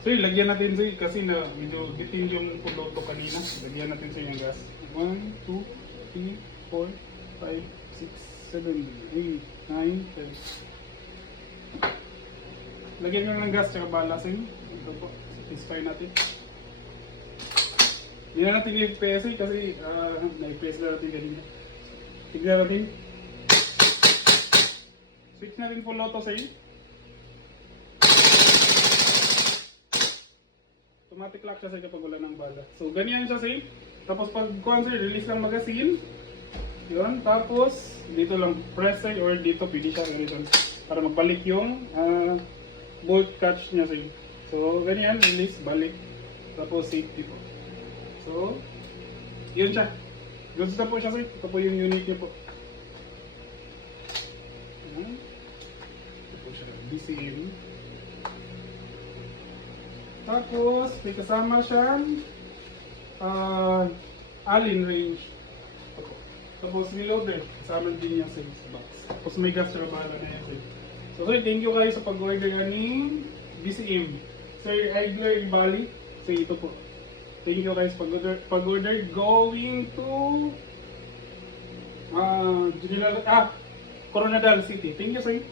So yun, lagyan natin sir kasi na medyo bitin yung puluto kanina. Lagyan natin sir yung gas. 1, 2, 3, 4, 5, 6, 7, 8, 9, 10. Lagyan nyo ng gas tsaka balasing. Ito po, satisfy natin. Hindi na natin yung FPS kasi na-FPS na natin kanina. Tignan natin. Switch natin puluto sir. Automatic lock siya sir kapag wala ng bala. So ganyan siya sir. Tapos pag kuhan sir, release lang magazine. Yun. Tapos dito lang press sir or dito pwede siya ganito para magbalik yung bolt catch niya sir. So ganyan, release, balik. Tapos safety po. So yun siya. Gusto po siya sir. Ito po yung unit niya po. Ito po siya. BCM. Tapos, may kasama siyang Allen range. Tapos, reloader. Kasama din yung sales box. Tapos, may gas bala na yan. So, sir, thank you kayo sa pag-order ng BCM. Sir Edler Ibali. So, ito po. Thank you guys pag-order. Going to Coronadal City. Thank you, sir.